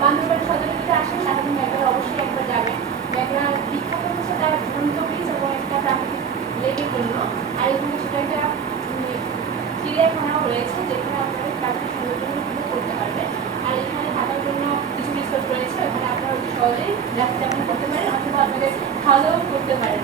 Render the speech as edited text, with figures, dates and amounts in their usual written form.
বান্দরবান সদরে যদি আসেন তাহলে মেঘলা অবশ্যই একবার যাবেন। মেঘলা বিখ্যাত হচ্ছে তার ঝুলন্ত ব্রিজ এবং একটা প্রাকৃতিক লেকের জন্য। আর এখানে সেটা একটা চিড়িয়াখানাও রয়েছে যেখানে আপনারা প্রাকৃতিক সৌন্দর্য উপভোগ করতে পারবেন। আর এখানে থাকার জন্য কিছু রিসোর্ট রয়েছে, ওখানে আপনারা সহজেই রাত্রি যাপন করতে পারেন অথবা আপনাদের খাওয়া দাওয়া করতে পারেন।